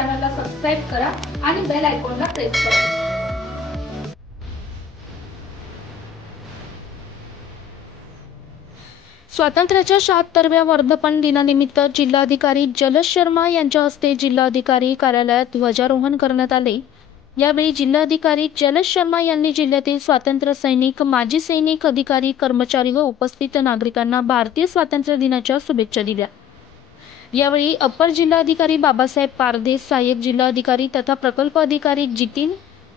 चॅनलला सबस्क्राइब करा आणि बेल आयकॉनला प्रेस करा। स्वातंत्र्याच्या 76व्या वर्धापन दिनानिमित्त जिल्हाधिकारी जलज शर्मा यांच्या हस्ते जिल्हाधिकारी कार्यालयात ध्वजारोहण करण्यात आले। यावेळी जिल्हाधिकारी जलज शर्मा यांनी जिल्ह्यातील स्वातंत्र्य सैनिक, माजी सैनिक, अधिकारी, कर्मचारी व उपस्थित नागरिकांना भारतीय स्वातंत्र्य दिनाच्या शुभेच्छा दिल्या। यावेळी अपर जिल्हाधिकारी बाबासाहेब पारदे, सहाय्यक जिल्हाधिकारी तथा प्रकल्प अधिकारी जितीन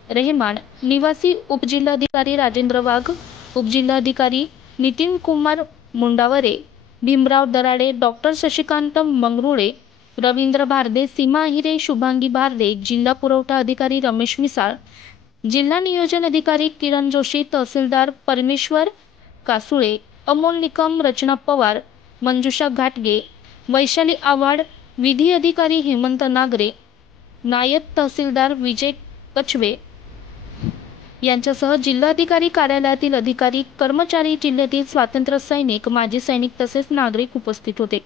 रेहमान, निवासी उपजिल्हाधिकारी राजेंद्र वाघ, उपजिल्हाधिकारी नितीन कुमार मुंडावरे, भीमराव दराडे, डॉक्टर शशिकांत मंगरुळे, रवींद्र भारदे, सीमा अहिरे, शुभांगी भारदे, जिल्हा पुरवठा अधिकारी रमेश मिसाळ, जिल्हा नियोजन अधिकारी किरण जोशी, तहसीलदार परमेश्वर कासुळे, अमोल निकम, रचना पवार, मंजुषा घाटगे, वैशाली आव्हाड, विधी अधिकारी हेमंत नागरे, नायब तहसीलदार विजय कछवे यांच्यासह जिल्हाधिकारी कार्यालयातील अधिकारी, कर्मचारी, जिल्ह्यातील स्वातंत्र्य सैनिक, माजी सैनिक तसेच नागरिक उपस्थित होते।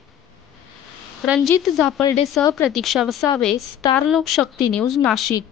रणजित झापर्डेसह प्रतीक्षा वसावे, स्टार लोकशक्ती न्यूज, नाशिक।